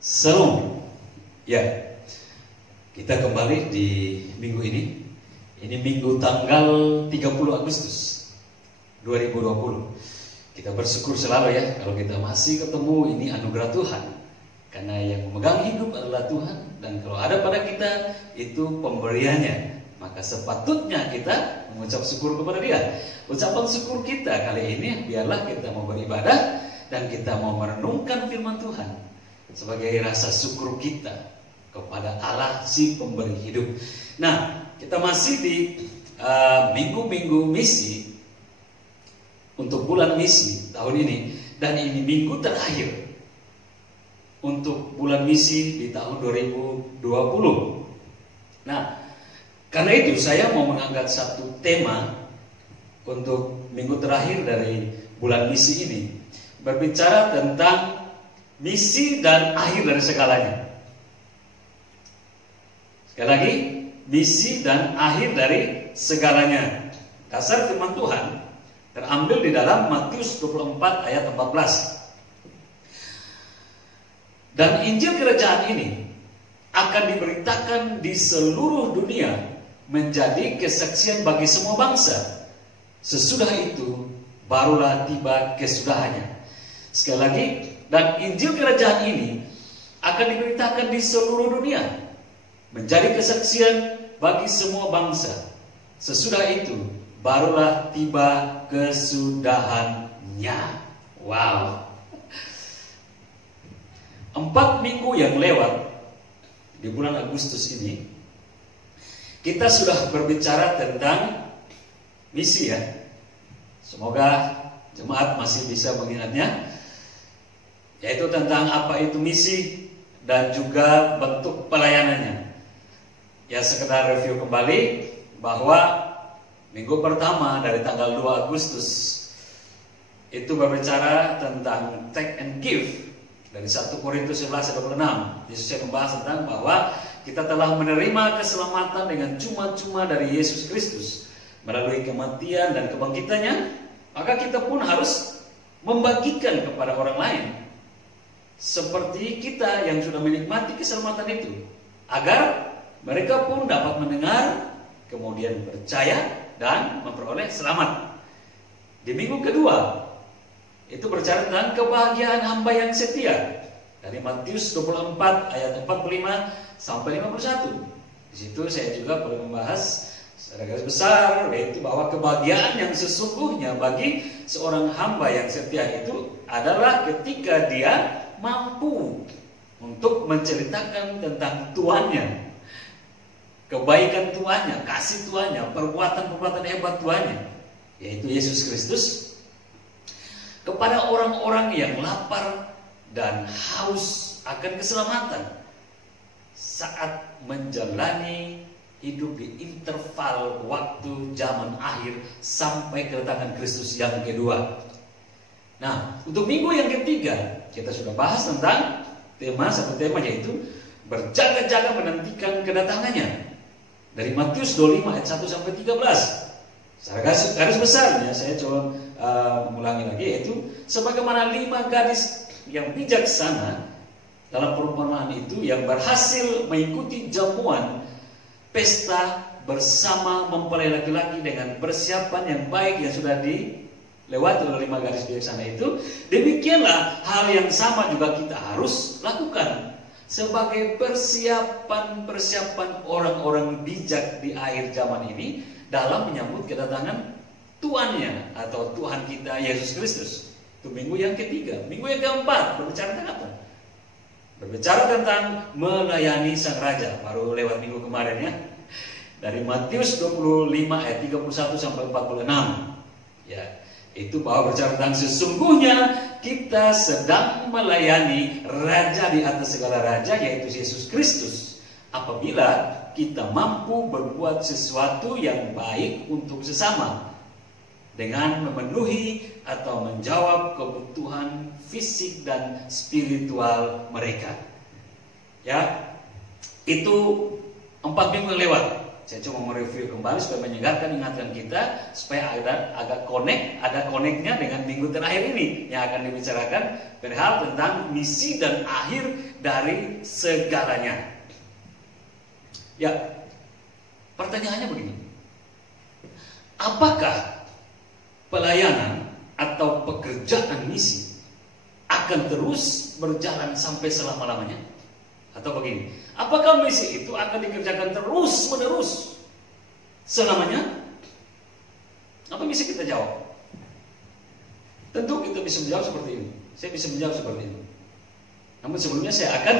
Shalom. Ya, kita kembali di minggu ini. Ini minggu tanggal 30 Agustus 2020. Kita bersyukur selalu ya kalau kita masih ketemu, ini anugerah Tuhan. Karena yang memegang hidup adalah Tuhan, dan kalau ada pada kita itu pemberiannya, maka sepatutnya kita mengucap syukur kepada Dia. Ucapan syukur kita kali ini biarlah kita mau beribadah dan kita mau merenungkan firman Tuhan sebagai rasa syukur kita kepada Allah si pemberi hidup. Nah, kita masih di minggu-minggu misi untuk bulan misi tahun ini, dan ini minggu terakhir untuk bulan misi di tahun 2020. Nah, karena itu saya mau mengangkat satu tema untuk minggu terakhir dari bulan misi ini, berbicara tentang misi dan akhir dari segalanya. Sekali lagi, misi dan akhir dari segalanya. Dasar firman Tuhan terambil di dalam Matius 24 ayat 14. Dan Injil Kerajaan ini akan diberitakan di seluruh dunia menjadi kesaksian bagi semua bangsa. Sesudah itu barulah tiba kesudahannya. Sekali lagi, dan Injil Kerajaan ini akan diberitakan di seluruh dunia menjadi kesaksian bagi semua bangsa. Sesudah itu barulah tiba kesudahannya. Wow. 4 minggu yang lewat di bulan Agustus ini, kita sudah berbicara tentang misi ya. Semoga jemaat masih bisa mengingatnya, yaitu tentang apa itu misi dan juga bentuk pelayanannya. Ya, sekedar review kembali bahwa minggu pertama dari tanggal 2 Agustus itu berbicara tentang take and give dari 1 Korintus 11:26. Yesus membahas tentang bahwa kita telah menerima keselamatan dengan cuma-cuma dari Yesus Kristus melalui kematian dan kebangkitannya, maka kita pun harus membagikan kepada orang lain seperti kita yang sudah menikmati keselamatan itu, agar mereka pun dapat mendengar, kemudian percaya dan memperoleh selamat. Di minggu kedua itu berbicara tentang kebahagiaan hamba yang setia dari Matius 24 ayat 45 sampai 51. Di situ saya juga perlu membahas secara garis besar, yaitu bahwa kebahagiaan yang sesungguhnya bagi seorang hamba yang setia itu adalah ketika dia mampu untuk menceritakan tentang tuannya, kebaikan tuannya, kasih tuannya, perbuatan-perbuatan hebat tuannya, yaitu Yesus Kristus, kepada orang-orang yang lapar dan haus akan keselamatan saat menjalani hidup di interval waktu zaman akhir sampai kedatangan Kristus yang kedua. Nah, untuk minggu yang ketiga kita sudah bahas tentang satu tema, yaitu berjaga-jaga menantikan kedatangannya dari Matius 25 ayat 1 sampai 13. Secara garis besarnya saya coba mengulangi lagi, yaitu sebagaimana 5 gadis yang bijaksana dalam perumpamaan itu yang berhasil mengikuti jamuan pesta bersama mempelai laki-laki dengan persiapan yang baik yang sudah dilewati oleh 5 gadis bijaksana itu, demikianlah hal yang sama juga kita harus lakukan sebagai persiapan orang-orang bijak di akhir zaman ini dalam menyambut kedatangan Tuannya atau Tuhan kita Yesus Kristus. Itu minggu yang ketiga. Minggu yang keempat berbicara tentang apa? Berbicara tentang melayani Sang Raja. Baru lewat minggu kemarin ya. Dari Matius 25 ayat 31 sampai 46. Ya, itu bahwa berbicara tentang sesungguhnya kita sedang melayani Raja di atas segala raja, yaitu Yesus Kristus, apabila kita mampu berbuat sesuatu yang baik untuk sesama dengan memenuhi atau menjawab kebutuhan fisik dan spiritual mereka. Ya, itu 4 minggu lewat. Saya cuma mereview kembali supaya menyegarkan ingatan kita, supaya agak ada connect-nya dengan minggu terakhir ini yang akan dibicarakan perihal tentang misi dan akhir dari segalanya. Ya, pertanyaannya begini. Apakah pelayanan atau pekerjaan misi akan terus berjalan sampai selama-lamanya? Atau begini, apakah misi itu akan dikerjakan terus-menerus selamanya? Apa misi kita jawab? Tentu kita bisa menjawab seperti ini. Saya bisa menjawab seperti ini. Namun sebelumnya saya akan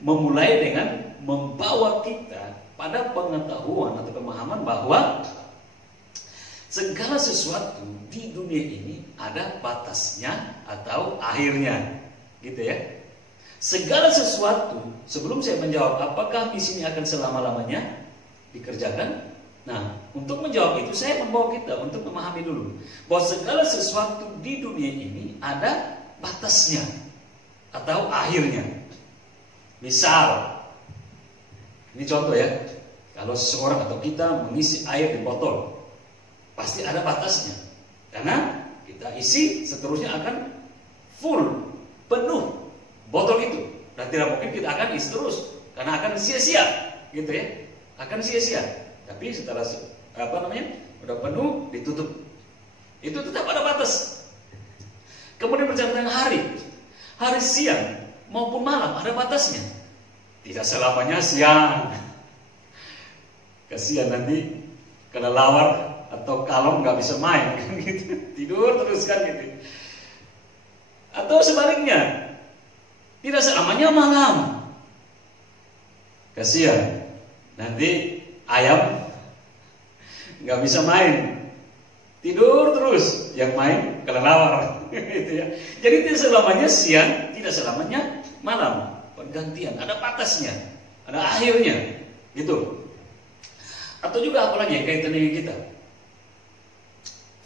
memulai dengan membawa kita pada pengetahuan atau pemahaman bahwa segala sesuatu di dunia ini ada batasnya atau akhirnya, gitu ya. Segala sesuatu, sebelum saya menjawab apakah misi ini akan selama-lamanya dikerjakan, nah, untuk menjawab itu saya membawa kita untuk memahami dulu bahwa segala sesuatu di dunia ini ada batasnya atau akhirnya. Misal, ini contoh ya, kalau seseorang atau kita mengisi air di botol, pasti ada batasnya, karena kita isi seterusnya akan full, penuh botol itu, dan tidak mungkin kita akan isi terus, karena akan sia-sia, gitu ya, akan sia-sia. Tapi setelah udah penuh, ditutup, itu tetap ada batas. Kemudian berjalan dengan hari siang maupun malam ada batasnya. Tidak selamanya siang. Kasihan nanti kelelawar atau kalong nggak bisa main, kan gitu, tidur terus kan gitu. Atau sebaliknya, tidak selamanya malam. Kasihan nanti ayam nggak bisa main, tidur terus, yang main kelelawar, gitu ya. Jadi tidak selamanya siang, tidak selamanya malam, pergantian, ada batasnya, ada akhirnya, gitu. Atau juga apalagi kaitan dengan kita,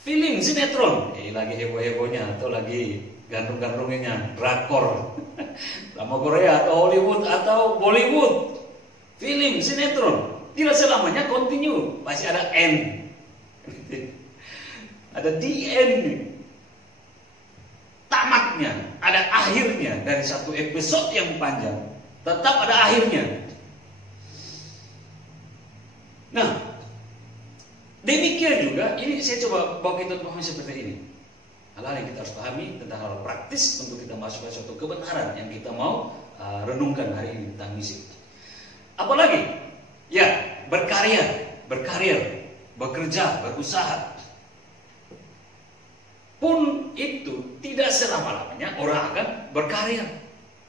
film sinetron, lagi heboh-hebohnya atau lagi gandrung-gandrungnya, drakor, drama Korea atau Hollywood atau Bollywood, film sinetron. Tidak selamanya continue, masih ada end, ada the end, tamatnya, ada akhirnya. Dari satu episode yang panjang, tetap ada akhirnya. Nah, demikian juga, ini saya coba bawa kita pahami seperti ini. Hal-hal yang kita harus pahami tentang hal praktis untuk kita masuk ke suatu kebenaran yang kita mau renungkan hari ini tentang misi. Apalagi? Ya, berkarir, bekerja, berusaha. Pun itu tidak selama-lamanya orang akan berkarir,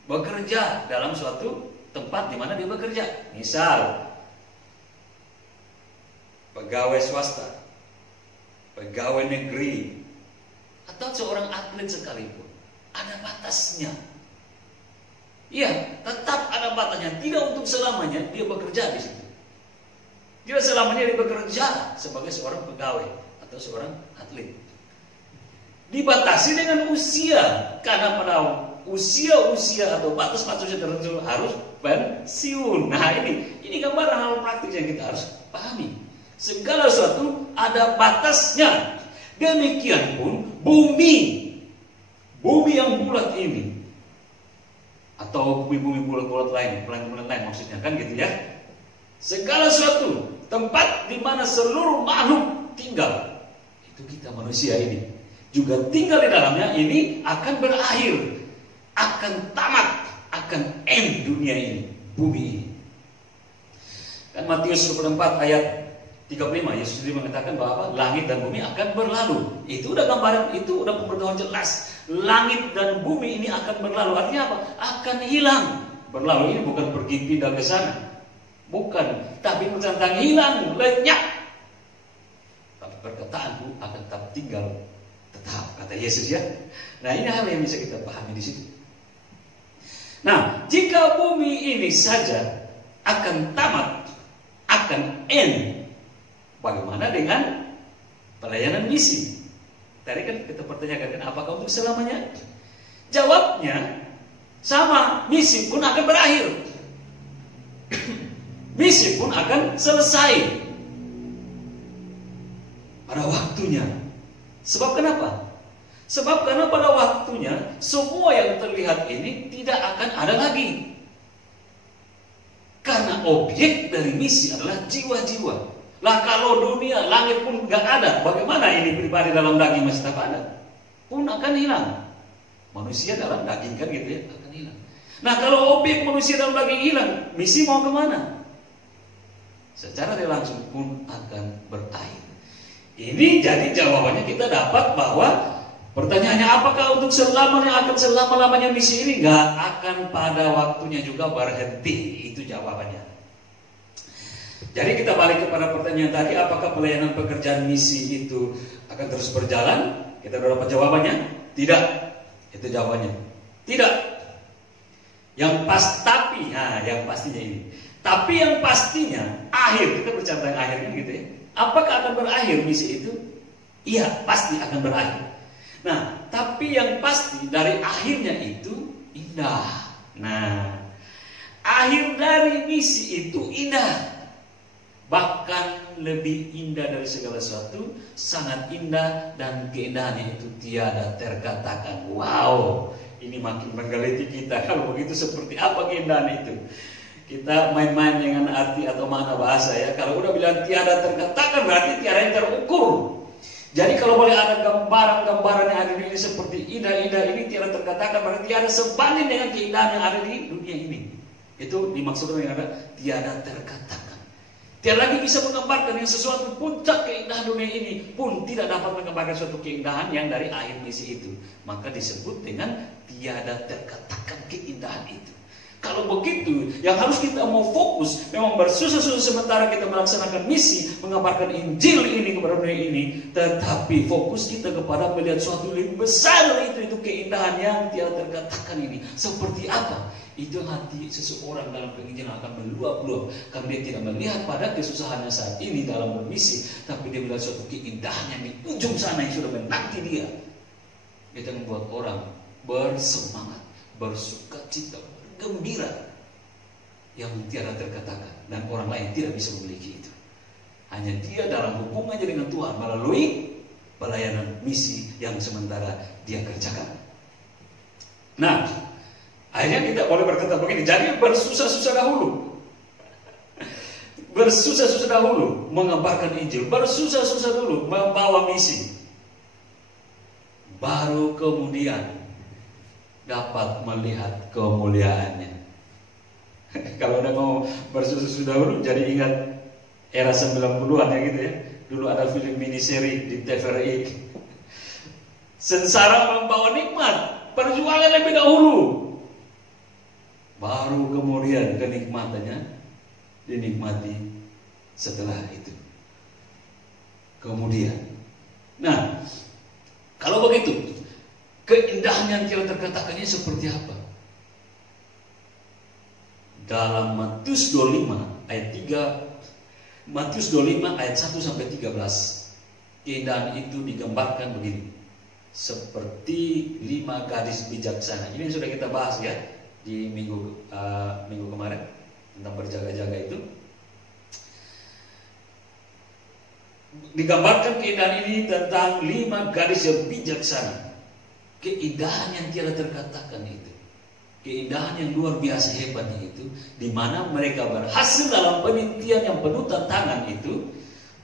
bekerja dalam suatu tempat di mana dia bekerja. Misal, pegawai swasta, pegawai negeri, atau seorang atlet sekalipun, ada batasnya. Iya, tetap ada batasnya. Tidak untuk selamanya dia bekerja di situ. Tidak selamanya dia bekerja sebagai seorang pegawai atau seorang atlet. Dibatasi dengan usia, karena pada usia atau batas-batasnya tertentu harus pensiun. Nah, ini gambaran hal praktis yang kita harus pahami. Segala sesuatu ada batasnya. Demikian pun bumi yang bulat ini, atau bumi bulat lain, planet lain maksudnya, kan gitu ya. Segala sesuatu tempat di mana seluruh makhluk tinggal, itu kita manusia ini juga tinggal di dalamnya, ini akan berakhir, akan tamat, akan end dunia ini, bumi ini. Kan Matius 24 ayat 35, Yesus sendiri mengatakan bahwa langit dan bumi akan berlalu. Itu udah gambaran, itu udah pemberitahuan jelas. Langit dan bumi ini akan berlalu. Artinya apa? Akan hilang. Berlalu ini bukan pergi pindah ke sana, bukan, tapi tentang hilang, lenyap. Tapi perkataanku akan tetap tinggal, tetap, kata Yesus ya. Nah, ini hal yang bisa kita pahami di situ. Nah, jika bumi ini saja akan tamat, akan end, bagaimana dengan pelayanan misi? Tadi kan kita pertanyakan, apakah untuk selamanya? Jawabnya sama, misi pun akan berakhir. Misi pun akan selesai pada waktunya. Sebab kenapa? Sebab karena pada waktunya semua yang terlihat ini tidak akan ada lagi. Karena objek dari misi adalah jiwa-jiwa. Lah kalau dunia, langit pun gak ada, bagaimana ini pribadi dalam daging masih tetap ada? Pun akan hilang. Manusia dalam daging kan gitu ya, akan hilang. Nah kalau objek manusia dalam daging hilang, misi mau kemana? Secara langsung pun akan berakhir. Ini jadi jawabannya kita dapat bahwa pertanyaannya apakah untuk selamanya akan selama-lamanya misi ini? Gak akan pada waktunya juga berhenti. Itu jawabannya. Jadi kita balik kepada pertanyaan tadi, apakah pelayanan pekerjaan misi itu akan terus berjalan? Kita udah dapat jawabannya? Tidak. Itu jawabannya. Tidak. Yang pastinya ini. Tapi yang pastinya akhir, kita berbicara tentang akhirnya gitu ya. Apakah akan berakhir misi itu? Iya, pasti akan berakhir. Nah, tapi yang pasti dari akhirnya itu indah. Nah, akhir dari misi itu indah. Bahkan lebih indah dari segala sesuatu, sangat indah, dan keindahannya itu tiada terkatakan. Wow, ini makin menggeliti kita. Kalau begitu seperti apa keindahan itu? Kita main-main dengan arti atau makna bahasa ya. Kalau udah bilang tiada terkatakan berarti tiada yang terukur. Jadi kalau boleh ada gambaran-gambaran yang ada di ini seperti indah-indah ini tiada terkatakan, berarti tiada sebanding dengan keindahan yang ada di dunia ini. Itu dimaksudkan yang ada tiada terkatakan. Tiada lagi bisa menggambarkan yang sesuatu puncak keindahan dunia ini pun tidak dapat menggambarkan suatu keindahan yang dari akhir misi itu. Maka disebut dengan tiada terkatakan keindahan itu. Kalau begitu, yang harus kita mau fokus, memang bersusah-susah sementara kita melaksanakan misi, mengabarkan Injil ini kepada dunia ini, tetapi fokus kita kepada melihat suatu lebih besar itu keindahan yang tiada terkatakan ini. Seperti apa? Itu hati seseorang dalam penginjilan akan meluap-luap, karena dia tidak melihat pada kesusahannya saat ini dalam bermisi, tapi dia melihat suatu keindahan yang di ujung sana yang sudah menanti dia. Itu membuat orang bersemangat, bersuka cita, gembira yang tiada terkatakan, dan orang lain tidak bisa memiliki itu. Hanya dia dalam hubungannya dengan Tuhan melalui pelayanan misi yang sementara dia kerjakan. Nah, akhirnya kita boleh berkata begini, jadi bersusah-susah dahulu, bersusah-susah dahulu mengabarkan Injil, bersusah-susah dulu membawa misi, baru kemudian dapat melihat kemuliaannya. Kalau udah mau bersusah-susah dahulu, jadi ingat era 90-an ya gitu ya. Dulu ada film mini seri di TVRI, Sengsara Membawa Nikmat, perjuangan lebih dahulu, baru kemudian kenikmatannya dinikmati setelah itu. Kemudian, nah kalau begitu, keindahan yang tidak terkatakan ini seperti apa? Dalam Matius 25 ayat 3, Matius 25 ayat 1 sampai 13, keindahan itu digambarkan begini. Seperti 5 gadis bijaksana. Ini sudah kita bahas ya di minggu kemarin tentang berjaga-jaga itu. Digambarkan keindahan ini tentang 5 gadis yang bijaksana. Keindahan yang tiada terkatakan itu, keindahan yang luar biasa hebatnya itu, di mana mereka berhasil dalam penelitian yang penuh tantangan itu,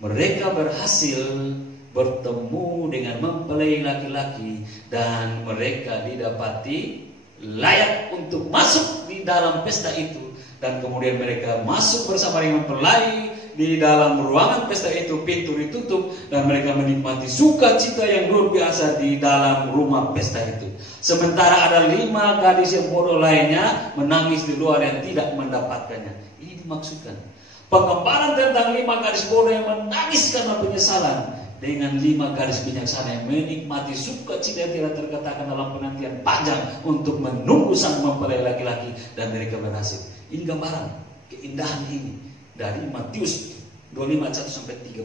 mereka berhasil bertemu dengan mempelai laki-laki, dan mereka didapati layak untuk masuk di dalam pesta itu, dan kemudian mereka masuk bersama dengan mempelai di dalam ruangan pesta itu, pintu ditutup, dan mereka menikmati sukacita yang luar biasa di dalam rumah pesta itu. Sementara ada 5 gadis yang bodoh lainnya menangis di luar yang tidak mendapatkannya. Ini dimaksudkan penggambaran tentang 5 gadis bodoh yang menangis karena penyesalan, dengan 5 gadis bijaksana yang menikmati sukacita yang tidak terkatakan dalam penantian panjang untuk menunggu sang mempelai laki-laki, dan mereka berhasil. Ini gambaran keindahan ini dari Matius 25 1 sampai 13.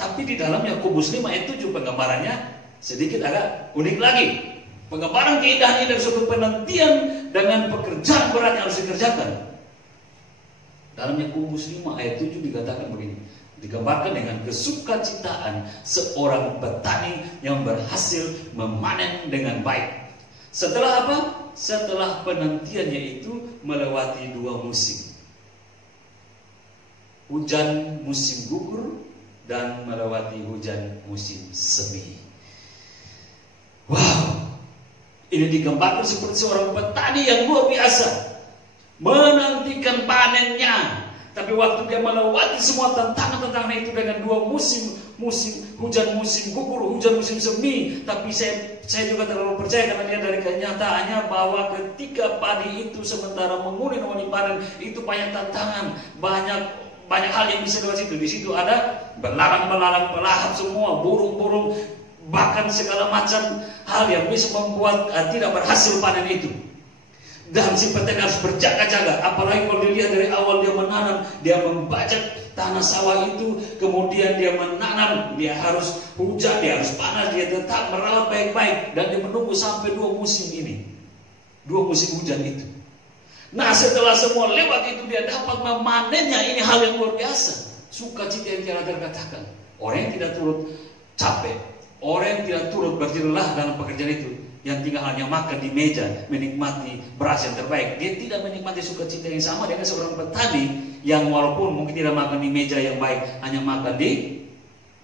Tapi di dalam Yakobus 5 ayat 7 penggambarannya sedikit agak unik lagi. Penggambaran keindahan ini dari suatu penantian dengan pekerjaan berat yang harus dikerjakan. Dalam Yakobus 5 ayat 7 dikatakan begini, Digambarkan dengan kesukacitaan seorang petani yang berhasil memanen dengan baik. Setelah apa? Setelah penantiannya itu melewati 2 musim. Hujan musim gugur dan melewati hujan musim semi. Wow, ini digambarkan seperti seorang petani yang luar biasa, menantikan panennya. Tapi waktu dia melewati semua tantangan-tantangan itu dengan 2 musim hujan musim gugur, hujan musim semi. Tapi saya juga terlalu percaya karena dia dari kenyataannya bahwa ketika padi itu sementara menguning panen itu banyak tantangan, banyak hal yang bisa lewat situ. Di situ ada belalang-belalang, pelahap semua, burung-burung, bahkan segala macam hal yang bisa membuat tidak berhasil panen itu. Dan si petani harus berjaga-jaga. Apalagi kalau dilihat dari awal dia menanam, dia membajak tanah sawah itu, kemudian dia menanam, dia harus hujan, dia harus panas, dia tetap merawat baik-baik, dan dia menunggu sampai 2 musim ini, 2 musim hujan itu. Nah, setelah semua lewat itu dia dapat memanennya. Ini hal yang luar biasa. Sukacita yang tiada terkatakan. Orang yang tidak turut capek, orang yang tidak turut berlelah dalam pekerjaan itu, yang tinggal hanya makan di meja, menikmati beras yang terbaik. Dia tidak menikmati sukacita yang sama dengan seorang petani yang walaupun mungkin tidak makan di meja yang baik, hanya makan di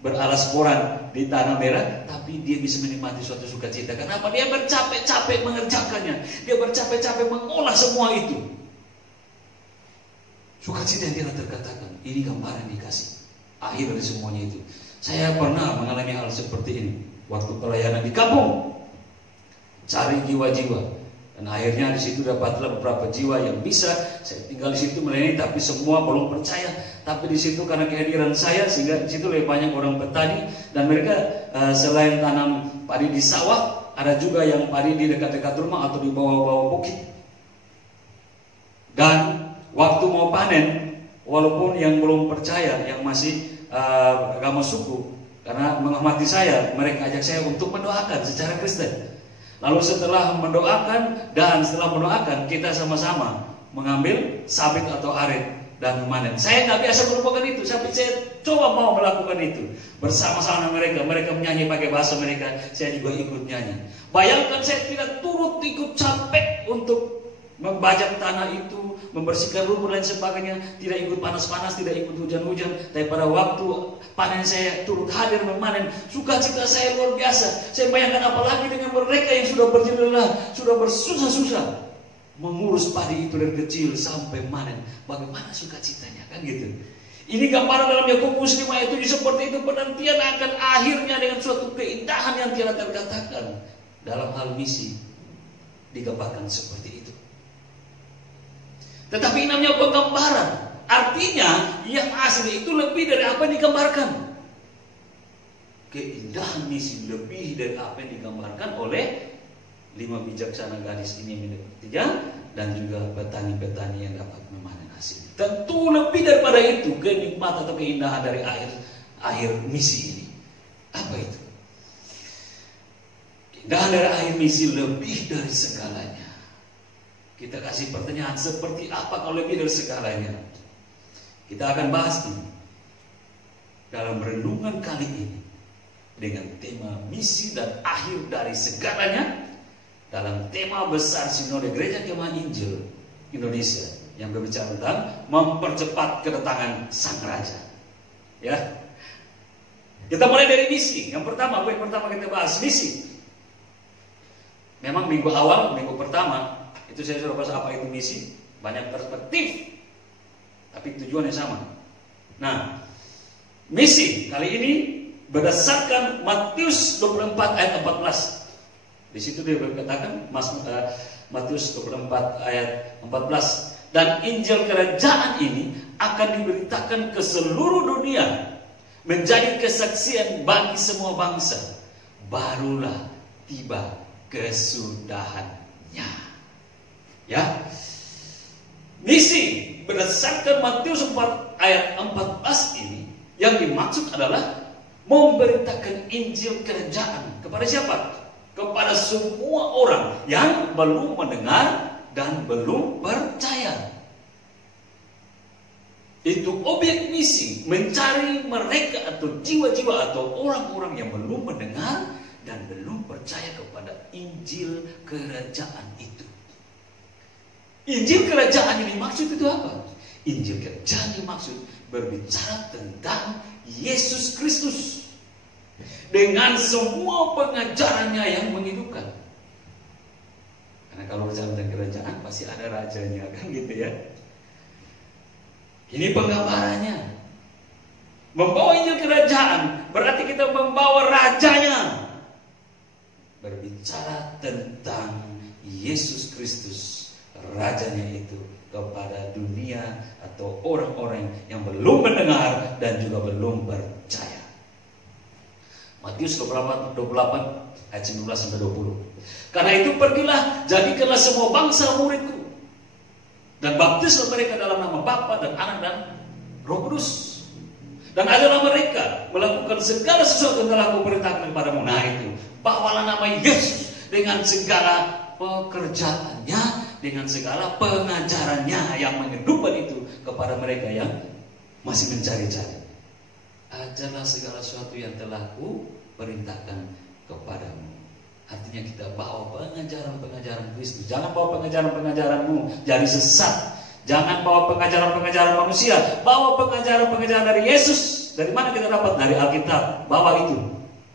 beralas koran di tanah merah, tapi dia bisa menikmati suatu sukacita. Kenapa? Dia bercapek-capek mengerjakannya. Dia bercapek-capek mengolah semua itu. Sukacita yang tidak terkatakan. Ini gambaran dikasih akhir dari semuanya itu. Saya pernah mengalami hal seperti ini waktu pelayanan di kampung. Cari jiwa-jiwa, dan akhirnya di situ dapatlah beberapa jiwa yang bisa saya tinggal di situ melayani, tapi semua belum percaya. Tapi di situ karena kehadiran saya, sehingga di situ lebih banyak orang petani, dan mereka selain tanam padi di sawah, ada juga yang padi di dekat-dekat rumah atau di bawah-bawah bukit. Dan waktu mau panen, walaupun yang belum percaya, yang masih agama suku, karena menghormati saya, mereka ajak saya untuk mendoakan secara Kristen. Lalu setelah mendoakan, kita sama-sama mengambil sabit atau arit dan memanen. Saya nggak biasa merupakan itu, tapi saya coba mau melakukan itu bersama-sama mereka. Mereka menyanyi pakai bahasa mereka, saya juga ikut nyanyi. Bayangkan saya tidak turut ikut capek untuk membajak tanah itu, membersihkan rumput dan sebagainya, tidak ikut panas-panas, tidak ikut hujan-hujan. Tapi pada waktu panen saya turut hadir memanen, sukacita saya luar biasa. Saya bayangkan apalagi dengan mereka yang sudah berjelah, sudah bersusah-susah mengurus padi itu dari kecil sampai panen. Bagaimana sukacitanya, kan gitu. Ini gambaran dalam Yakobus 5 ayat 7 seperti itu. Penantian akan akhirnya dengan suatu keindahan yang tidak terkatakan. Dalam hal misi digambarkan seperti itu. Tetapi namanya penggambaran, artinya yang asli itu lebih dari apa yang digambarkan. Keindahan misi lebih dari apa yang digambarkan oleh 5 bijaksana gadis ini dan juga petani-petani yang dapat memanen hasil. Tentu lebih daripada itu, kenikmatan atau keindahan dari akhir misi ini. Apa itu? Keindahan dari akhir misi lebih dari segalanya. Kita kasih pertanyaan, seperti apa kalau lebih dari segalanya? Kita akan bahas ini dalam renungan kali ini dengan tema misi dan akhir dari segalanya, dalam tema besar Sinode Gereja Kemahan Injil Indonesia yang berbicara tentang mempercepat kedatangan Sang Raja. Ya, kita mulai dari misi. Yang pertama, poin pertama kita bahas misi. Memang minggu pertama itu saya sudah bahas apa itu misi, banyak perspektif, tapi tujuannya sama. Nah, misi kali ini berdasarkan Matius 24 ayat 14. Di situ dia berkatakan, Matius 24 ayat 14, dan Injil kerajaan ini akan diberitakan ke seluruh dunia menjadi kesaksian bagi semua bangsa, barulah tiba kesudahannya. Ya, misi berdasarkan Matius 4 ayat 14 ini yang dimaksud adalah memberitakan Injil kerajaan kepada siapa? Kepada semua orang yang belum mendengar dan belum percaya. Itu objek misi, mencari mereka atau jiwa-jiwa atau orang-orang yang belum mendengar dan belum percaya kepada Injil kerajaan itu. Injil kerajaan yang dimaksud itu apa? Injil kerajaan yang dimaksud berbicara tentang Yesus Kristus dengan semua pengajarannya yang menghidupkan. Karena kalau bicara tentang kerajaan pasti ada rajanya, kan gitu ya. Ini penggambarannya. Membawa Injil kerajaan berarti kita membawa rajanya. Berbicara tentang Yesus Kristus, rajanya itu, kepada dunia atau orang-orang yang belum mendengar dan juga belum percaya. Matius 28 ayat 19 sampai 20. Karena itu pergilah, jadikanlah semua bangsa muridku, dan baptislah mereka dalam nama Bapa dan Anak dan Roh Kudus. Dan adalah mereka melakukan segala sesuatu yang telah kuperintahkan kepadamu. Nah itu, bawalah nama Yesus dengan segala pekerjaannya, dengan segala pengajarannya yang menghidupkan itu kepada mereka yang masih mencari-cari. Ajarlah segala sesuatu yang telah kuperintahkan kepadamu. Artinya kita bawa pengajaran-pengajaran Kristus. Jangan bawa pengajaran-pengajaranmu jadi sesat. Jangan bawa pengajaran-pengajaran manusia. Bawa pengajaran-pengajaran dari Yesus. Dari mana kita dapat? Dari Alkitab. Bawa itu.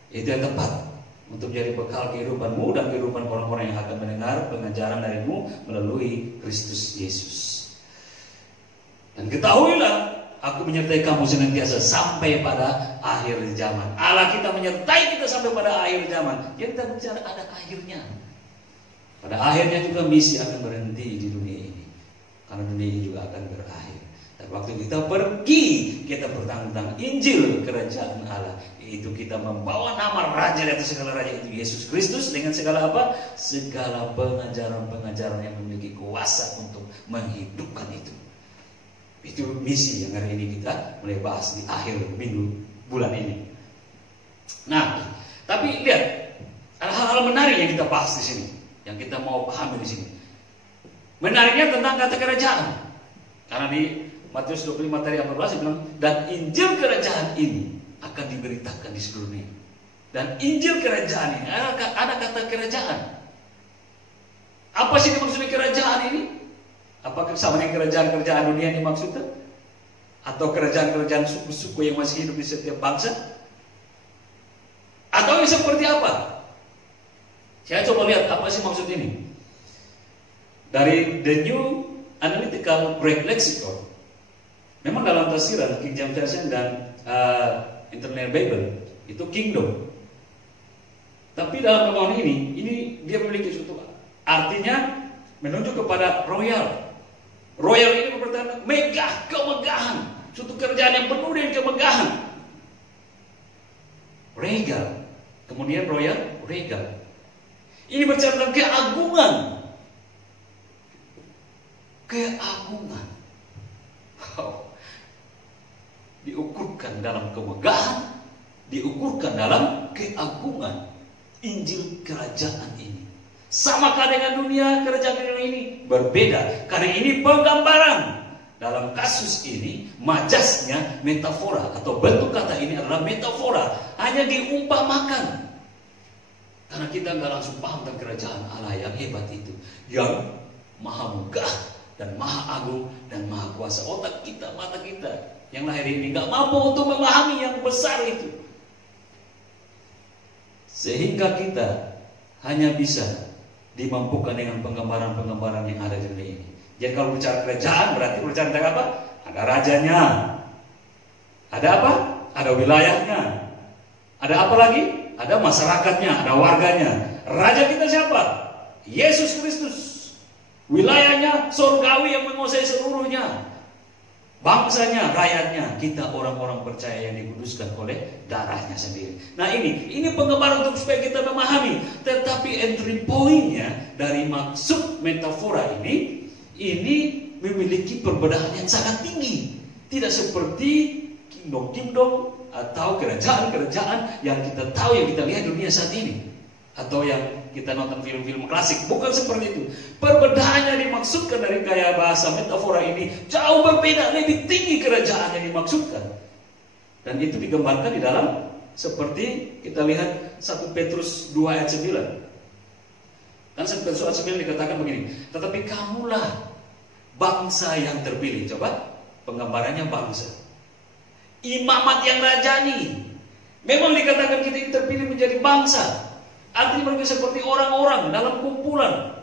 Itu yang tepat untuk jadi bekal kehidupanmu dan kehidupan orang-orang yang akan mendengar pengajaran darimu melalui Kristus Yesus. Dan ketahuilah, aku menyertai kamu senantiasa sampai pada akhir zaman. Allah kita menyertai kita sampai pada akhir zaman. Yang kita bicara ada akhirnya. Pada akhirnya juga misi akan berhenti di dunia ini. Karena dunia ini juga akan berakhir. Dan waktu kita pergi, kita bertanggung tentang Injil kerajaan Allah. Itu kita membawa nama Raja di atas segala raja, itu Yesus Kristus, dengan segala apa? Segala pengajaran-pengajaran yang memiliki kuasa untuk menghidupkan itu. Itu misi yang hari ini kita mulai bahas di akhir minggu bulan ini. Nah, tapi lihat, ada hal-hal menarik yang kita bahas di sini, yang kita mau pahami di sini. Menariknya tentang kata kerajaan. Karena di Matius 25 ayat 14 bilang, dan Injil kerajaan ini akan diberitakan di seluruh dunia. Dan Injil kerajaan ini ada kata kerajaan. Apa sih maksudnya kerajaan ini? Apakah sama dengan kerajaan-kerajaan dunia yang dimaksudkan? Atau kerajaan-kerajaan suku-suku yang masih hidup di setiap bangsa? Atau yang seperti apa? Saya coba lihat apa sih maksud ini. Dari The New Analytical Greek Lexicon, memang dalam tafsiran King James Version dan International Bible itu kingdom. Tapi dalam pemahaman ini dia memiliki suatu artinya menunjuk kepada royal. Royal ini berarti megah, kemegahan, suatu kerajaan yang penuh dengan kemegahan. Regal, kemudian royal, regal. Ini berbicara tentang keagungan. Keagungan. Diukurkan dalam kemegahan, diukurkan dalam keagungan Injil kerajaan ini. Samakah dengan dunia kerajaan ini? Berbeda, karena ini penggambaran. Dalam kasus ini majasnya metafora, atau bentuk kata ini adalah metafora, hanya diumpamakan. Karena kita nggak langsung paham tentang kerajaan Allah yang hebat itu, yang maha megah dan maha agung dan maha kuasa. Otak kita, mata kita yang lahir ini nggak mampu untuk memahami yang besar itu, sehingga kita hanya bisa dimampukan dengan penggambaran-penggambaran yang ada di dunia ini. Jadi kalau bicara kerajaan berarti berbicara tentang apa? Ada rajanya, ada apa? Ada wilayahnya, ada apa lagi? Ada masyarakatnya, ada warganya. Raja kita siapa? Yesus Kristus. Wilayahnya surgawi yang menguasai seluruhnya. Bangsanya, rakyatnya, kita orang-orang percaya yang dikuduskan oleh darahnya sendiri. Nah ini penggambaran untuk supaya kita memahami. Tetapi entry point-nya dari maksud metafora ini memiliki perbedaan yang sangat tinggi. Tidak seperti kingdom-kingdom atau kerajaan-kerajaan yang kita tahu, yang kita lihat dunia saat ini, atau yang kita nonton film-film klasik. Bukan seperti itu. Perbedaannya dimaksudkan dari gaya bahasa metafora ini jauh berbeda, lebih tinggi kerajaan yang dimaksudkan. Dan itu digambarkan di dalam seperti kita lihat 1 Petrus 2 ayat 9. Dan 1 Petrus 2 ayat 9 dikatakan begini, tetapi kamulah bangsa yang terpilih. Coba, penggambarannya bangsa. Imamat yang rajani. Memang dikatakan kita yang terpilih menjadi bangsa. Artinya mereka seperti orang-orang dalam kumpulan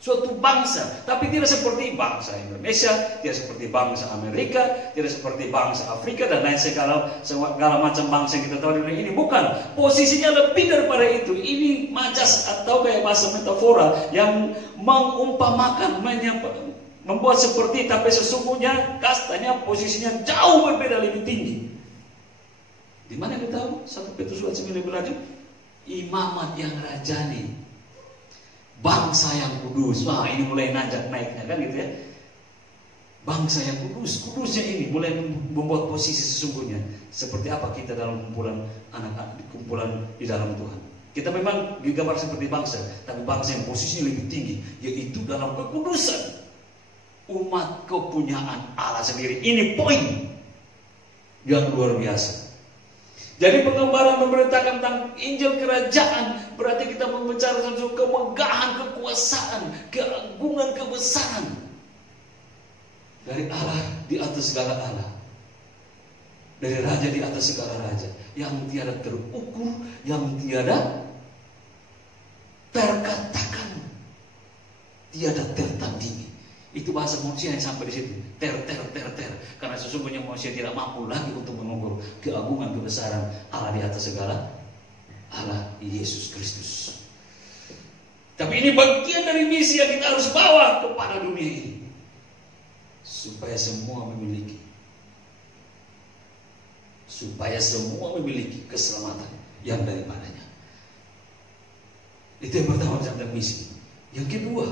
suatu bangsa. Tapi tidak seperti bangsa Indonesia, tidak seperti bangsa Amerika, tidak seperti bangsa Afrika, dan lain segala macam bangsa yang kita tahu di dunia ini. Bukan. Posisinya lebih daripada itu. Ini majas atau kayak bahasa metafora yang mengumpamakan, membuat seperti, tapi sesungguhnya kastanya posisinya jauh berbeda, lebih tinggi. Di mana kita tahu? 1 Petrus 2 lebih lanjut, imamat yang rajani, bangsa yang kudus. Wah, ini mulai nanjak naiknya kan gitu ya. Bangsa yang kudus, kudusnya ini mulai membuat posisi sesungguhnya. Seperti apa kita dalam kumpulan anak-anak, kumpulan di dalam Tuhan. Kita memang digambar seperti bangsa, tapi bangsa yang posisinya lebih tinggi, yaitu dalam kekudusan. Umat kepunyaan Allah sendiri. Ini poin yang luar biasa. Jadi penggambaran memberitakan tentang Injil kerajaan berarti kita membicara tentang kemegahan, kekuasaan, keagungan, kebesaran dari Allah di atas segala Allah, dari Raja di atas segala Raja, yang tiada terukur, yang tiada terkatakan, tiada tertandingi. Itu bahasa manusia yang sampai di situ. Ter. Karena sesungguhnya manusia tidak mampu lagi untuk mengukur keagungan, kebesaran Allah di atas segala Allah, Yesus Kristus. Tapi ini bagian dari misi yang kita harus bawa kepada dunia ini, supaya semua memiliki keselamatan yang daripadanya. Itu yang pertama tentang misi. Yang kedua,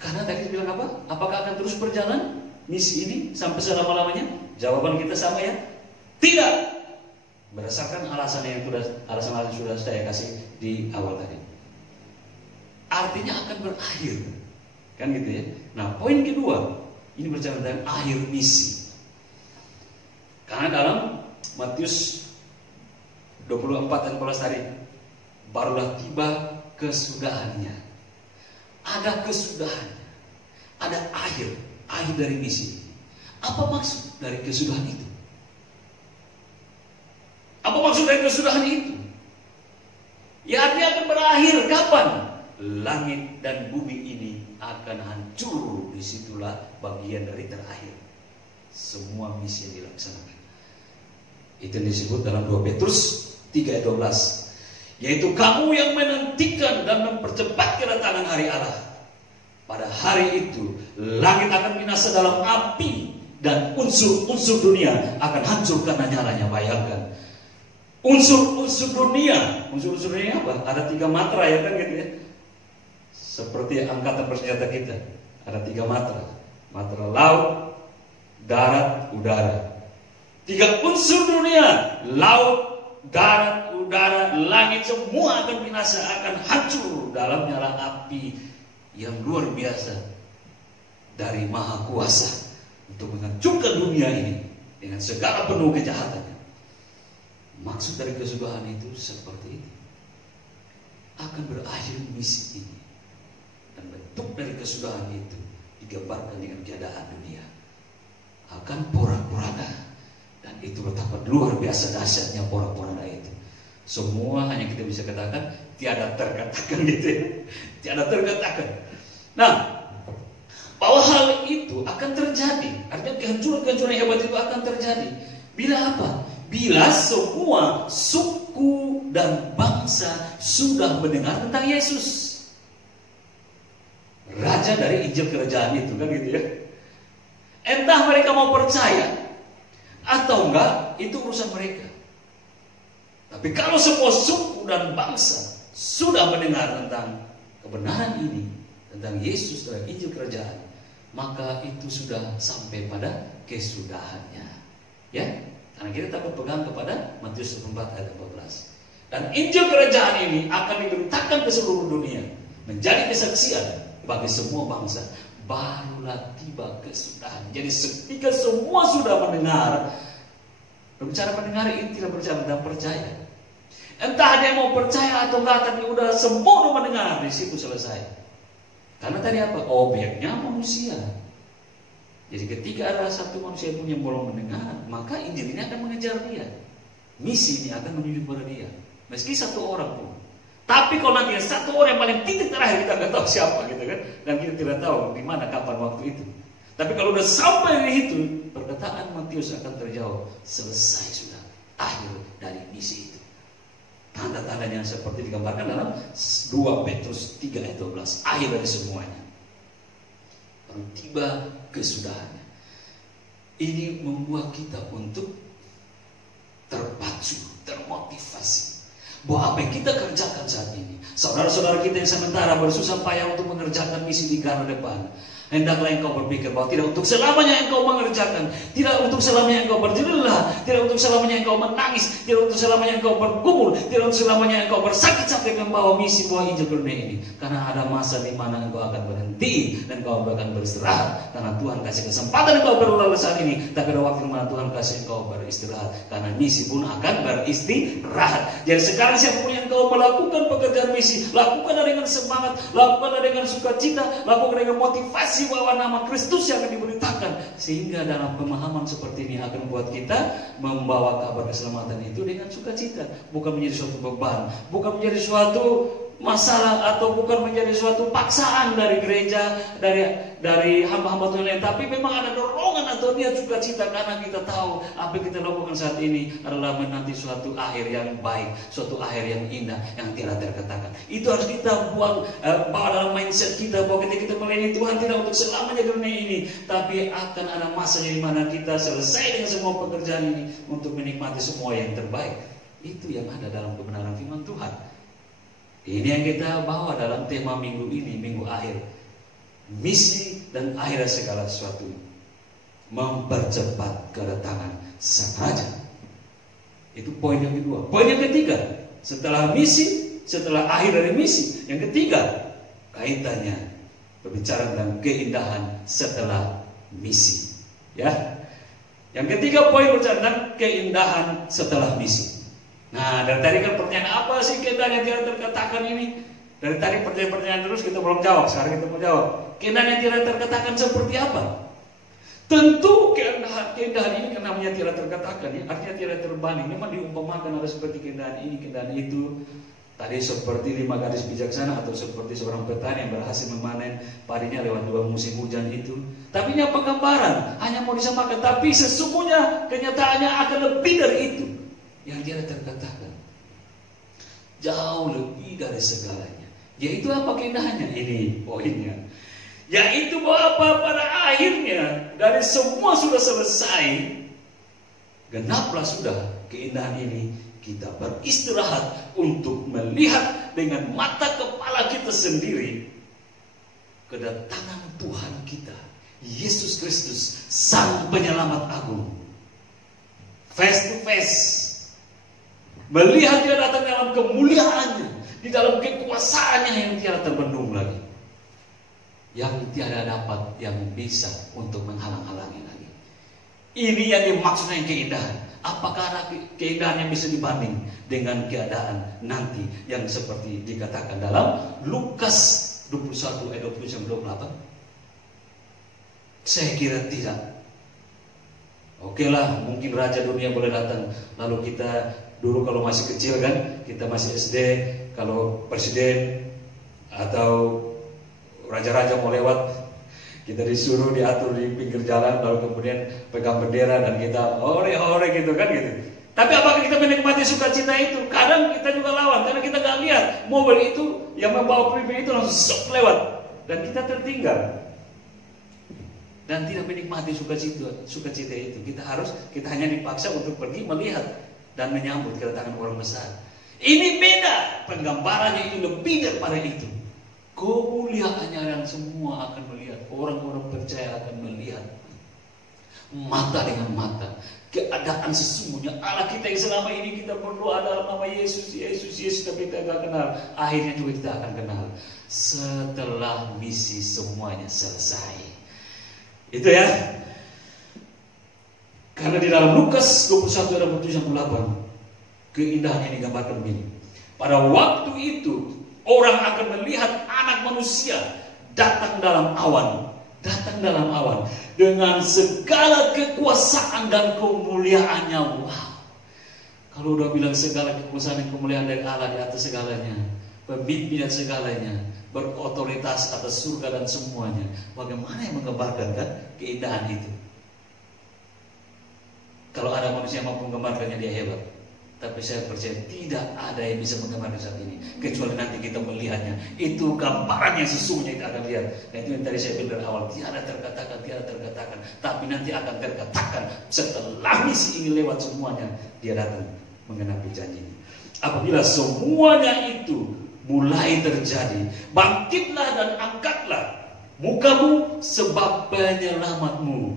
karena tadi bilang apa? Apakah akan terus berjalan misi ini sampai selama-lamanya? Jawaban kita sama ya? Tidak. Berdasarkan alasan yang sudah saya kasih di awal tadi. Artinya akan berakhir. Kan gitu ya. Nah, poin kedua, ini berbicara tentang akhir misi. Karena dalam Matius 24 dan 14 tadi, barulah tiba kesudahannya. Ada kesudahan, ada akhir dari misi. Apa maksud dari kesudahan itu? Apa maksud dari kesudahan itu? Ya, artinya akan berakhir. Kapan? Langit dan bumi ini akan hancur. Disitulah bagian dari terakhir. Semua misi yang dilaksanakan. Itu yang disebut dalam 2 Petrus 3 ayat 12. Yaitu kamu yang menantikan dan mempercepat kedatangan hari Allah. Pada hari itu langit akan binasa dalam api, dan unsur-unsur dunia akan hancur karena nyalanya. Bayangkan, unsur-unsur dunia apa? Ada 3 matra ya kan gitu ya. Seperti angkatan bersenjata kita, ada 3 matra. Matra laut, darat, udara. 3 unsur dunia, laut, darat, udara, langit, semua akan binasa, akan hancur dalam nyala api yang luar biasa dari Maha Kuasa untuk menghancurkan dunia ini dengan segala penuh kejahatannya. Maksud dari kesudahan itu seperti itu. Akan berakhir misi ini, dan bentuk dari kesudahan itu digambarkan dengan keadaan dunia akan porak-poranda. Dan itu betapa luar biasa dahsyatnya porak-poranda itu. Semua hanya kita bisa katakan tiada terkatakan gitu ya. Tiada terkatakan. Nah, bahwa hal itu akan terjadi. Artinya kehancuran-kehancuran hebat itu akan terjadi. Bila apa? Bila semua suku dan bangsa sudah mendengar tentang Yesus, Raja dari Injil kerajaan itu kan gitu ya. Entah mereka mau percaya atau enggak, itu urusan mereka. Tapi kalau semua suku dan bangsa sudah mendengar tentang kebenaran ini, tentang Yesus dan Injil kerajaan, maka itu sudah sampai pada kesudahannya. Ya, karena kita tak berpegang kepada Matius 24 ayat 14. Dan Injil kerajaan ini akan diberitakan ke seluruh dunia, menjadi kesaksian bagi semua bangsa. Barulah tiba kesudahan. Jadi ketika semua sudah mendengar, berbicara mendengar ini tidak berbicara dan percaya. Entah dia mau percaya atau enggak, tapi udah semua mendengar, di situ selesai. Karena tadi apa? Objeknya manusia. Jadi ketika ada satu manusia pun yang belum mendengar, maka Injil ini akan mengejar dia. Misi ini akan menuju kepada dia. Meski satu orang pun. Tapi kalau nanti satu orang yang paling titik terakhir, kita nggak tahu siapa gitu kan. Dan kita tidak tahu di mana kapan waktu itu. Tapi kalau udah sampai di itu, perkataan Matius akan terjawab. Selesai sudah. Akhir dari misi itu. Tanda-tandanya seperti digambarkan dalam 2 Petrus 3 ayat 12. Akhir dari semuanya. Baru tiba kesudahannya. Ini membuat kita untuk terpacu, termotivasi. Bahwa apa yang kita kerjakan saat ini, saudara-saudara kita yang sementara bersusah payah untuk mengerjakan misi di garda depan, hendaklah engkau berpikir bahwa tidak untuk selamanya engkau mengerjakan, tidak untuk selamanya engkau berjelah, tidak untuk selamanya engkau menangis, tidak untuk selamanya engkau bergumul, tidak untuk selamanya engkau bersakit-sakit membawa misi buah Injil dunia ini. Karena ada masa di mana engkau akan berhenti dan engkau akan beristirahat. Karena Tuhan kasih kesempatan engkau berlalu saat ini, tapi ada waktu di mana Tuhan kasih engkau beristirahat. Karena misi pun akan beristirahat. Jadi sekarang siapapun yang engkau melakukan pekerjaan misi, lakukanlah dengan semangat, lakukanlah dengan sukacita, lakukan dengan motivasi bahwa nama Kristus yang akan diberitakan. Sehingga dalam pemahaman seperti ini akan membuat kita membawa kabar keselamatan itu dengan sukacita. Bukan menjadi suatu beban, bukan menjadi suatu masalah, atau bukan menjadi suatu paksaan dari gereja, dari hamba-hamba Tuhan lain. Tapi memang ada dorongan atau niat sukacita karena kita tahu apa yang kita lakukan saat ini adalah menanti suatu akhir yang baik, suatu akhir yang indah yang tidak terkatakan. Itu harus kita bawa dalam mindset kita bahwa ketika kita melayani Tuhan tidak untuk selamanya dunia ini, tapi akan ada masanya di mana kita selesai dengan semua pekerjaan ini untuk menikmati semua yang terbaik. Itu yang ada dalam kebenaran firman Tuhan. Ini yang kita bawa dalam tema minggu ini, minggu akhir. Misi dan akhir segala sesuatu. Mempercepat kedatangan Sang Raja. Itu poin yang kedua. Poin yang ketiga, setelah misi, setelah akhir dari misi, yang ketiga, kaitannya berbicara tentang keindahan setelah misi. Ya. Yang ketiga poin berbicara tentang keindahan setelah misi. Nah, dari tadi kan pertanyaan apa sih keindahan yang tidak terkatakan ini? Dari tadi pertanyaan terus kita belum jawab. Sekarang kita mau jawab. Keindahan yang tidak terkatakan seperti apa? Tentu keindahan ini kan namanya tidak terkatakan ya. Artinya tidak terbanding. Memang diumpamakan ada seperti keindahan ini, keindahan itu. Tadi seperti 5 gadis bijaksana, atau seperti seorang petani yang berhasil memanen padinya lewat 2 musim hujan itu. Tapi ini apa gambaran? Hanya mau disamakan. Tapi sesungguhnya kenyataannya akan lebih dari itu. Yang tidak terkatakan jauh lebih dari segalanya. Yaitu apa keindahannya? Ini poinnya. Yaitu bahwa apa? Pada akhirnya dari semua sudah selesai, genaplah sudah keindahan ini. Kita beristirahat untuk melihat dengan mata kepala kita sendiri kedatangan Tuhan kita, Yesus Kristus, Sang Penyelamat Agung. Face to face. Melihat dia datang dalam kemuliaannya, di dalam kekuasaannya yang tiada terbendung lagi, yang tiada dapat yang bisa untuk menghalang-halangi lagi. Ini yang dimaksudnya keindahan. Apakah ada keindahan yang bisa dibanding dengan keadaan nanti yang seperti dikatakan dalam Lukas 21 ayat 27-28? Saya kira tidak. Oke lah, mungkin raja dunia boleh datang. Lalu kita dulu kalau masih kecil kan, kita masih SD, kalau presiden atau raja-raja mau lewat, kita disuruh diatur di pinggir jalan, lalu kemudian pegang bendera dan kita ore gitu kan gitu. Tapi apakah kita menikmati sukacita itu? Kadang kita juga lawan, karena kita nggak lihat mobil itu yang membawa pemimpin itu langsung lewat dan kita tertinggal dan tidak menikmati sukacita itu. Kita hanya dipaksa untuk pergi melihat dan menyambut kedatangan orang besar. Ini beda, penggambarannya ini lebih daripada itu. Kemuliaannya yang semua akan melihat, orang-orang percaya akan melihat. mata dengan mata. Keadaan sesungguhnya Allah kita yang selama ini kita berdoa dalam nama Yesus, tapi kita gak kenal. Akhirnya juga kita akan kenal setelah misi semuanya selesai. Itu ya. Karena di dalam Lukas 21 ayat 7-8 keindahan yang digambarkan begini. Pada waktu itu orang akan melihat Anak Manusia datang dalam awan dengan segala kekuasaan dan kemuliaannya. Wow. Kalau udah bilang segala kekuasaan dan kemuliaan dari Allah di atas segalanya, pemimpin dan segalanya, berotoritas atas surga dan semuanya, bagaimana yang menggambarkan kan keindahan itu? Kalau ada manusia yang mampu menggambarkannya, dia hebat. Tapi saya percaya tidak ada yang bisa menggambarkan saat ini, kecuali nanti kita melihatnya. Itu gambaran yang sesungguhnya kita akan lihat. Nah, itu yang tadi saya bilang dari awal, tiada terkatakan, tapi nanti akan terkatakan setelah misi ini lewat semuanya, dia datang menggenapi janjinya. Apabila semuanya itu mulai terjadi, bangkitlah dan angkatlah mukamu, sebab penyelamatanmu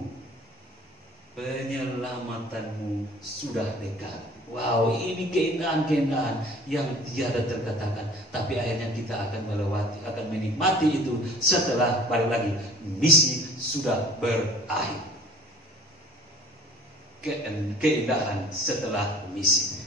sudah dekat. Wow, ini keindahan-keindahan yang tiada terkatakan. Tapi akhirnya kita akan melewati, akan menikmati itu setelah balik lagi misi sudah berakhir. Keindahan setelah misi.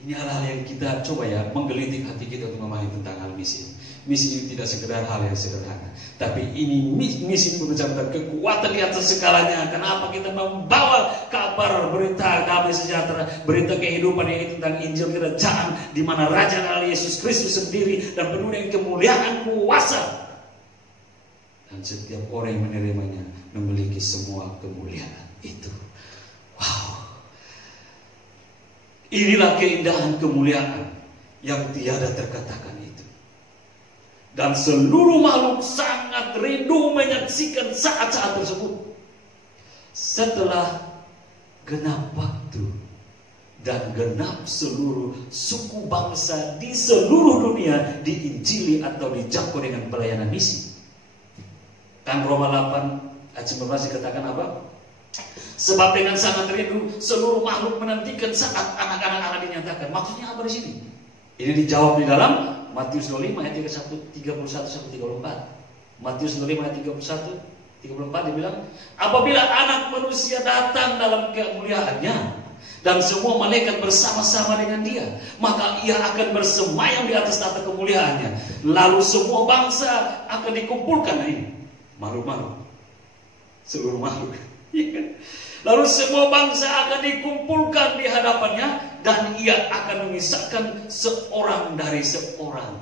Ini hal-hal yang kita coba ya menggelitik hati kita untuk memahami tentang hal misi. Misi ini tidak sekedar hal yang sederhana, tapi ini misi berbicara tentang kekuatan di atas segalanya. Kenapa kita membawa kabar berita damai sejahtera, berita kehidupan ini tentang Injil kerajaan, di mana Raja Allah Yesus Kristus sendiri dan penuh dengan kemuliaan kuasa, dan setiap orang yang menerimanya memiliki semua kemuliaan itu. Wow, inilah keindahan kemuliaan yang tiada terkatakan itu. Dan seluruh makhluk sangat rindu menyaksikan saat-saat tersebut. Setelah genap waktu dan genap seluruh suku bangsa di seluruh dunia diinjili atau dijangkau dengan pelayanan misi. Kan Roma 8 ayat 19 dikatakan apa? Sebab dengan sangat rindu seluruh makhluk menantikan saat anak-anak Allah dinyatakan. Maksudnya apa di sini? Ini dijawab di dalam Matius 25 ayat 31-34. Matius 25 ayat 31-34 dibilang, apabila Anak Manusia datang dalam kemuliaannya dan semua malaikat bersama-sama dengan dia, maka ia akan bersemayam di atas tahta kemuliaannya. Lalu semua bangsa akan dikumpulkan. Ini makhluk-makhluk, seluruh makhluk. Lalu semua bangsa akan dikumpulkan di hadapannya, dan ia akan memisahkan seorang dari seorang,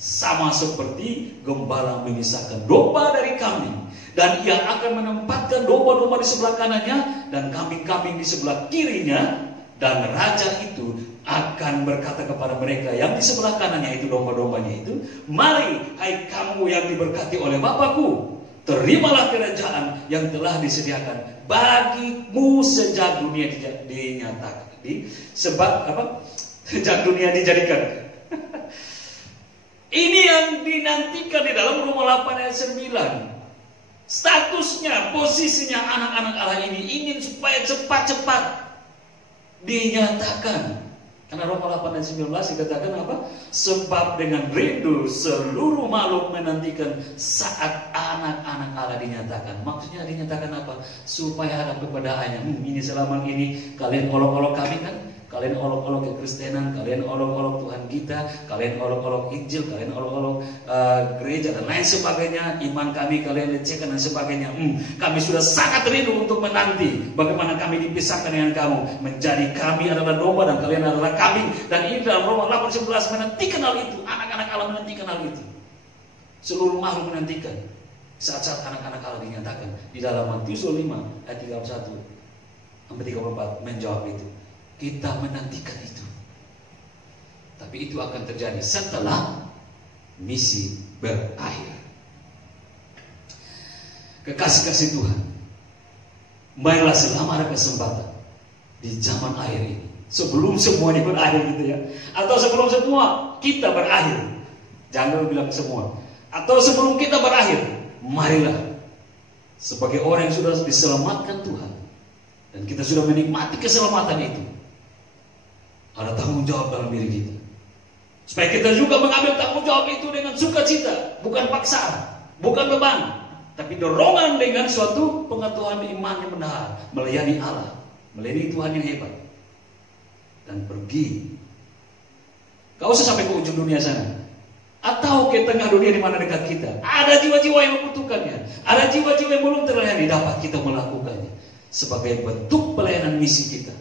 sama seperti gembala memisahkan domba dari kambing. Dan ia akan menempatkan domba-domba di sebelah kanannya dan kambing-kambing di sebelah kirinya. Dan raja itu akan berkata kepada mereka yang di sebelah kanannya, itu domba-dombanya itu, mari hai kamu yang diberkati oleh Bapakku, terimalah kerajaan yang telah disediakan bagimu sejak dunia dinyatakan. Sebab apa? Sejak dunia dijadikan. Ini yang dinantikan di dalam Roma 8 ayat 9. Statusnya, posisinya anak-anak Allah ini ingin supaya cepat-cepat dinyatakan. Karena Roma 8 ayat 19 dikatakan apa? Sebab dengan rindu seluruh makhluk menantikan saat anak-anak Allah dinyatakan. Maksudnya dinyatakan apa? Supaya ada perbedaannya. Ini selama ini kalian olok-olok kami kan? Kalian olok-olok kekristenan, kalian olok-olok Tuhan kita, kalian olok-olok Injil, kalian olok-olok gereja dan lain sebagainya. Iman kami kalian lecehkan dan sebagainya. Kami sudah sangat rindu untuk menanti bagaimana kami dipisahkan dengan kamu. Menjadi kami adalah domba dan kalian adalah kambing. Dan ini dalam Roma 8:11 menantikan hal itu. Anak-anak Allah menantikan hal itu. Seluruh makhluk menantikan saat-saat anak-anak Allah dinyatakan. Di dalam Matius 25 ayat 31-34 menjawab itu. Kita menantikan itu. Tapi itu akan terjadi setelah misi berakhir. Kekasih-kasih Tuhan, marilah selama ada kesempatan di zaman akhir ini, sebelum semua ini berakhir gitu ya, atau sebelum semua kita berakhir, jangan bilang semua, atau sebelum kita berakhir, marilah sebagai orang yang sudah diselamatkan Tuhan, dan kita sudah menikmati keselamatan itu, ada tanggung jawab dalam diri kita, supaya kita juga mengambil tanggung jawab itu dengan sukacita, bukan paksaan, bukan beban, tapi dorongan dengan suatu pengetahuan iman yang benar, melayani Allah, melayani Tuhan yang hebat, dan pergi. Gak usah sampai ke ujung dunia sana, atau ke tengah dunia di mana dekat kita. Ada jiwa-jiwa yang membutuhkannya, ada jiwa-jiwa yang belum terlayani, dapat kita melakukannya sebagai bentuk pelayanan misi kita,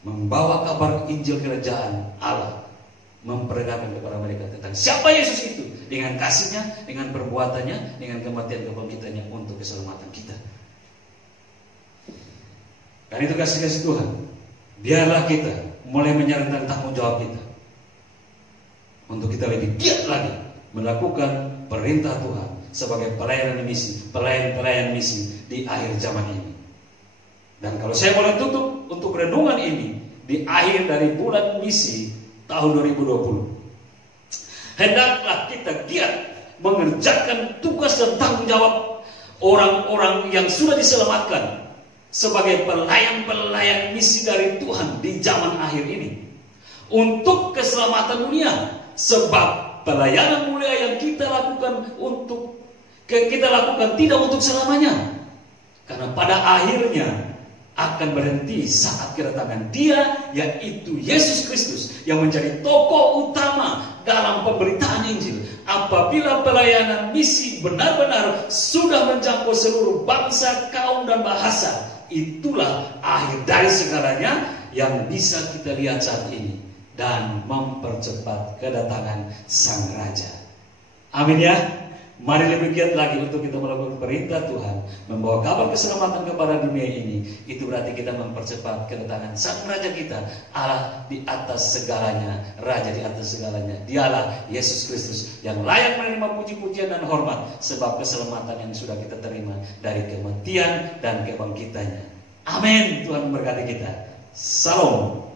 membawa kabar Injil kerajaan Allah, memperagakan kepada mereka tentang siapa Yesus itu, dengan kasihnya, dengan perbuatannya, dengan kematian kebangkitannya untuk keselamatan kita. Dan itu kasih Tuhan. Biarlah kita mulai menyerahkan tanggung jawab kita, untuk kita lebih giat lagi melakukan perintah Tuhan sebagai pelayanan misi, pelayan misi di akhir zaman ini. Dan kalau saya boleh tutup untuk renungan ini di akhir dari bulan misi tahun 2020, hendaklah kita giat mengerjakan tugas dan tanggung jawab orang-orang yang sudah diselamatkan sebagai pelayan-pelayan misi dari Tuhan di zaman akhir ini, untuk keselamatan dunia. Sebab pelayanan mulia yang kita lakukan tidak untuk selamanya, karena pada akhirnya akan berhenti saat kedatangan Dia, yaitu Yesus Kristus, yang menjadi tokoh utama dalam pemberitaan Injil. Apabila pelayanan misi benar-benar sudah menjangkau seluruh bangsa, kaum, dan bahasa, itulah akhir dari segalanya yang bisa kita lihat saat ini, dan mempercepat kedatangan Sang Raja. Amin ya. Mari lebih giat lagi untuk kita melakukan perintah Tuhan, membawa kabar keselamatan kepada dunia ini. Itu berarti kita mempercepat kedatangan Sang Raja kita, Allah di atas segalanya, Raja di atas segalanya. Dialah Yesus Kristus yang layak menerima puji-pujian dan hormat, sebab keselamatan yang sudah kita terima dari kematian dan kebangkitannya. Amin. Tuhan memberkati kita. Salam.